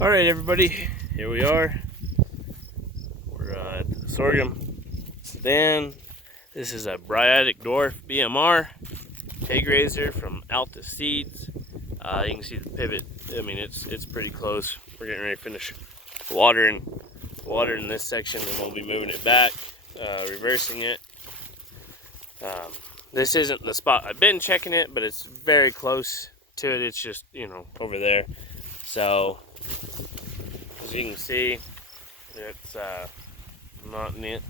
All right, everybody, here we are. We're at the Sorghum Sudan. This is a Bryatic Dwarf BMR pig raiser from Alta Seeds. You can see the pivot. I mean, it's pretty close. We're getting ready to finish watering this section, and we'll be moving it back, reversing it. This isn't the spot I've been checking it, but it's very close to it. It's just, over there. So, as you can see, it's not kneeling.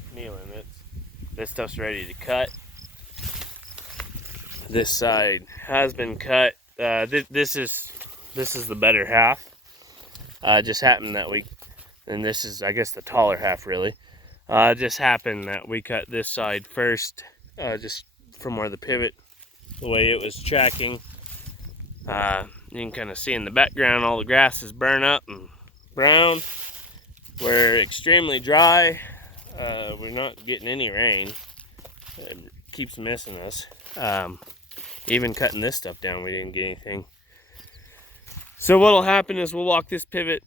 This stuff's ready to cut. This side has been cut. This is the better half. Just happened that we, and this is, I guess, the taller half really. Just happened that we cut this side first, just from where the pivot, the way it was tracking. You can kind of see in the background all the grass is burnt up and brown. We're extremely dry. We're not getting any rain. It keeps missing us. Even cutting this stuff down, we didn't get anything. So what'll happen is we'll walk this pivot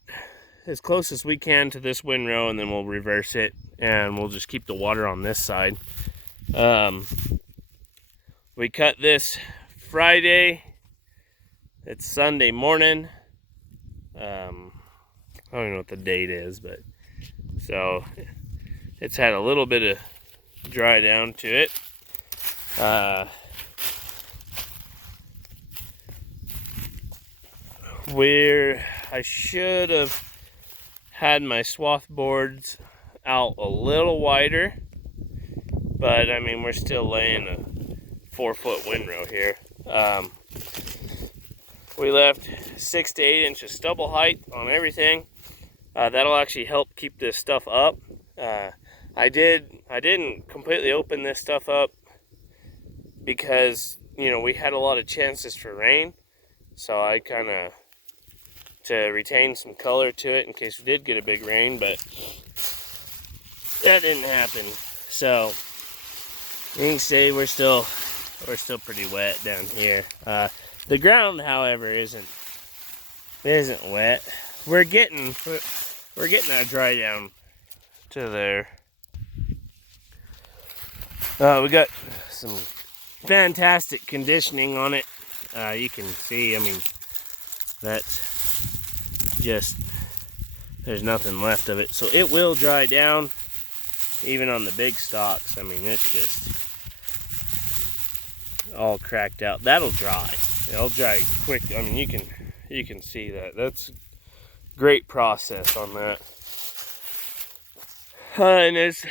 as close as we can to this windrow, and then we'll reverse it, and we'll just keep the water on this side. We cut this Friday. It's Sunday morning. I don't know what the date is, but so it's had a little bit of dry down to it. I should have had my swath boards out a little wider, but I mean, we're still laying a 4-foot windrow here. We left 6 to 8 inches stubble height on everything. That'll actually help keep this stuff up. I didn't completely open this stuff up because, we had a lot of chances for rain. So I kind of, to retain some color to it in case we did get a big rain, but that didn't happen. So you can see we're still pretty wet down here. The ground, however, isn't wet. We're getting our dry down to there. We got some fantastic conditioning on it. You can see, I mean, that's just, there's nothing left of it. So it will dry down, even on the big stalks. I mean, it's just all cracked out. That'll dry. It'll dry quick. I mean, you can see that. That's great process on that. And there's,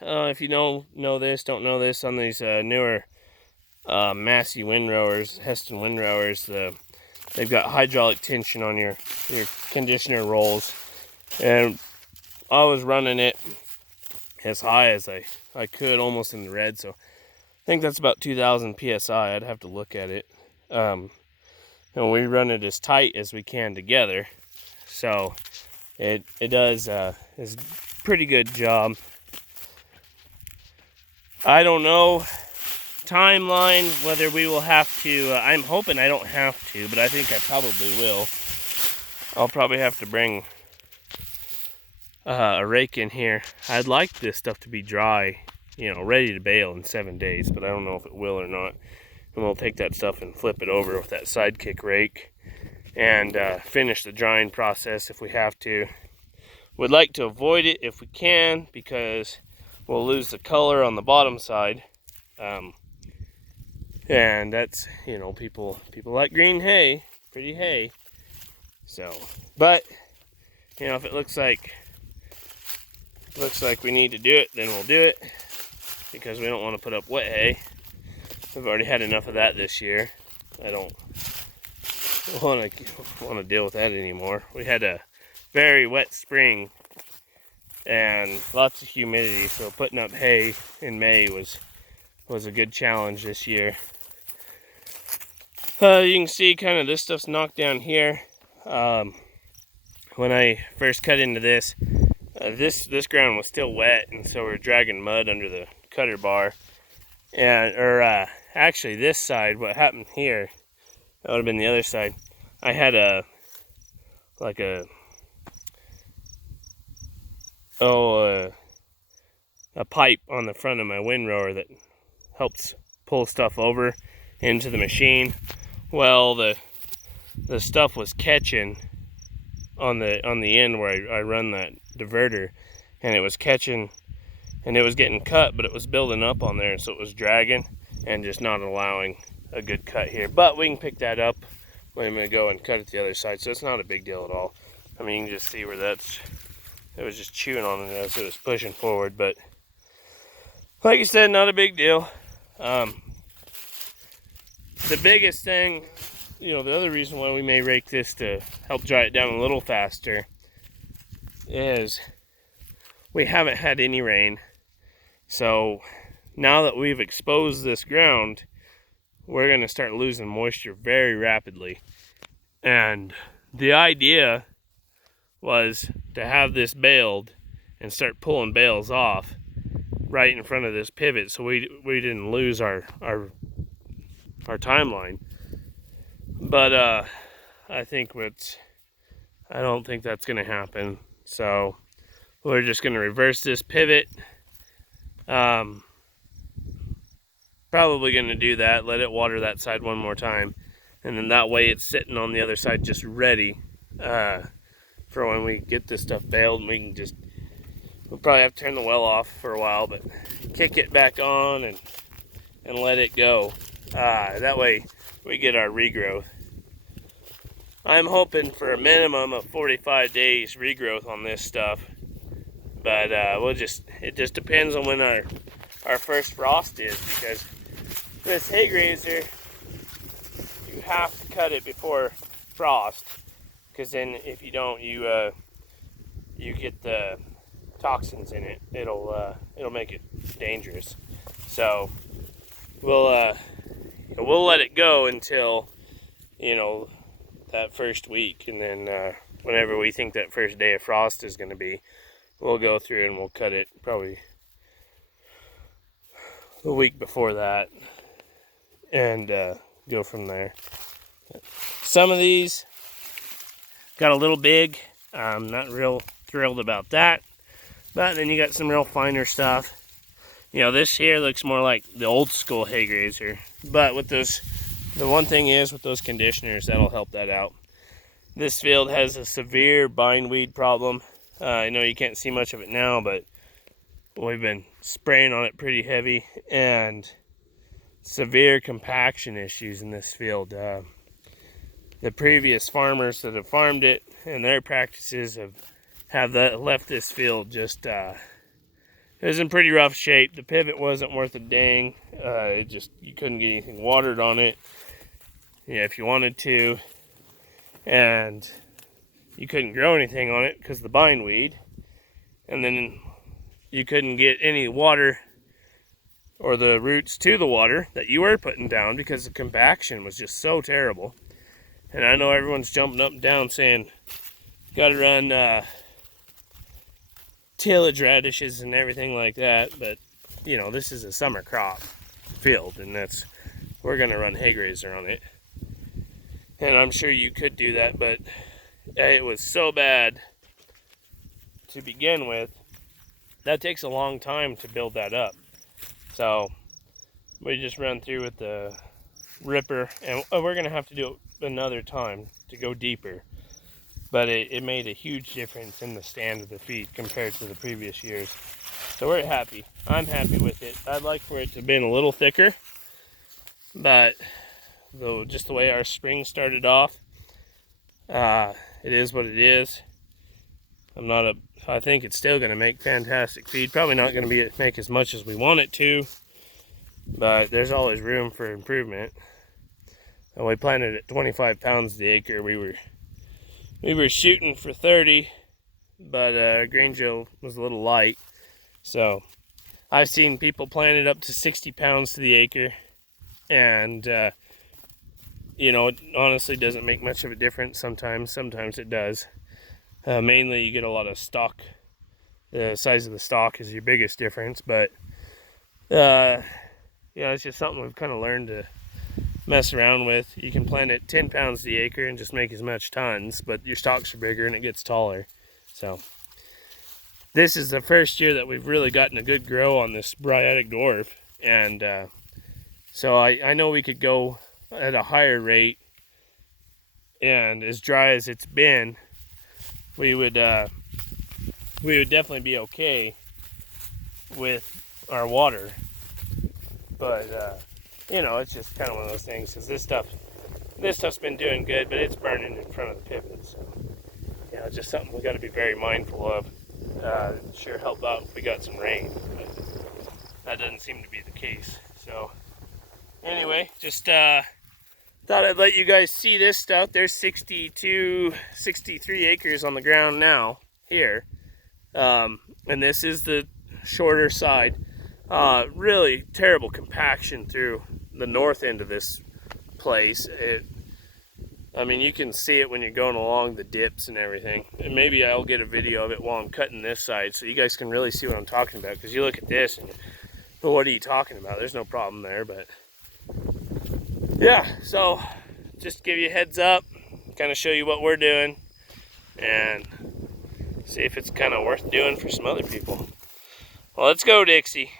if you don't know this, on these newer Massey windrowers, Heston windrowers, they've got hydraulic tension on your conditioner rolls, and I was running it as high as I could, almost in the red. So I think that's about 2,000 psi. I'd have to look at it. And we run it as tight as we can together, so it does is pretty good job. I don't know timeline whether we will have to. I'm hoping I don't have to, but I think I probably will. I'll probably have to bring a rake in here. I'd like this stuff to be dry, ready to bale in 7 days, but I don't know if it will or not. And we'll take that stuff and flip it over with that sidekick rake and finish the drying process if we have to. We'd like to avoid it if we can, because we'll lose the color on the bottom side. And that's, people like green hay, pretty hay. So, but, if it looks like we need to do it, then we'll do it, because we don't want to put up wet hay. We've already had enough of that this year. I don't want to deal with that anymore. We had a very wet spring and lots of humidity, so putting up hay in May was a good challenge this year. You can see kind of this stuff's knocked down here. When I first cut into this, this ground was still wet, and so we're dragging mud under the cutter bar. And actually this side, what happened here, that would have been the other side. I had like a pipe on the front of my windrower that helps pull stuff over into the machine. Well, the stuff was catching on the end where I run that diverter, and it was catching, and it was getting cut, but it was building up on there, so it was dragging and just not allowing a good cut here. But we can pick that up when I'm going to go and cut it the other side, so it's not a big deal at all. I mean, you can just see where it was just chewing on it as it was pushing forward, but like you said, not a big deal. The biggest thing, the other reason why we may rake this to help dry it down a little faster is we haven't had any rain. So now that we've exposed this ground, we're going to start losing moisture very rapidly. And the idea was to have this baled and start pulling bales off right in front of this pivot, so we didn't lose our timeline. But I don't think that's going to happen. So we're just going to reverse this pivot. Probably going to do that, let it water that side one more time, and then that way it's sitting on the other side just ready for when we get this stuff baled, and we'll probably have to turn the well off for a while, but kick it back on and let it go. That way we get our regrowth. I'm hoping for a minimum of 45 days regrowth on this stuff, but it just depends on when our first frost is, because this hay grazer, you have to cut it before frost, because then if you don't, you get the toxins in it. It'll make it dangerous. So we'll let it go until that first week, and then whenever we think that first day of frost is going to be, we'll go through and we'll cut it probably the week before that, and go from there. Some of these got a little big. I'm not real thrilled about that, but then you got some real finer stuff. This here looks more like the old school hay grazer, but with those, the one thing is with those conditioners, that'll help that out. This field has a severe bindweed problem. I know you can't see much of it now, but we've been spraying on it pretty heavy, and severe compaction issues in this field. The previous farmers that have farmed it and their practices have left this field just it was in pretty rough shape. The pivot wasn't worth a dang. You couldn't get anything watered on it, if you wanted to, and you couldn't grow anything on it because of the bindweed, and then you couldn't get any water or the roots to the water that you were putting down because the compaction was just so terrible. And I know everyone's jumping up and down saying got to run tillage radishes and everything like that, but this is a summer crop field, and we're going to run hay grazer on it. And I'm sure you could do that, but it was so bad to begin with. That takes a long time to build that up. So we just run through with the ripper, and we're going to have to do it another time to go deeper. But it made a huge difference in the stand of the feet compared to the previous years. So we're happy. I'm happy with it. I'd like for it to have been a little thicker, but just the way our spring started off, it is what it is. I think it's still going to make fantastic feed. Probably not going to make as much as we want it to, but there's always room for improvement. And we planted at 25 pounds the acre. We were shooting for 30, but our grain drill was a little light. So I've seen people plant it up to 60 pounds to the acre, and it honestly doesn't make much of a difference sometimes it does. Mainly you get a lot of stalk. The size of the stalk is your biggest difference, but it's just something we've kind of learned mess around with. You can plant it 10 pounds the acre and just make as much tons, but your stalks are bigger and it gets taller. So this is the first year that we've really gotten a good grow on this bryatic dwarf, and so I know we could go at a higher rate, and as dry as it's been, we would definitely be okay with our water. But you know, it's just kind of one of those things, because this stuff's been doing good, but it's burning in front of the pivot. So yeah, it's just something we got to be very mindful of. Sure help out if we got some rain, but that doesn't seem to be the case. So anyway, just thought I'd let you guys see this stuff. There's 63 acres on the ground now here, and this is the shorter side. Really terrible compaction through the north end of this place. I mean, you can see it when you're going along the dips and everything. And maybe I'll get a video of it while I'm cutting this side, so you guys can really see what I'm talking about. Because you look at this and, well, what are you talking about? There's no problem there, but yeah. So just give you a heads up, kind of show you what we're doing, and see if it's kind of worth doing for some other people. Well, let's go, Dixie.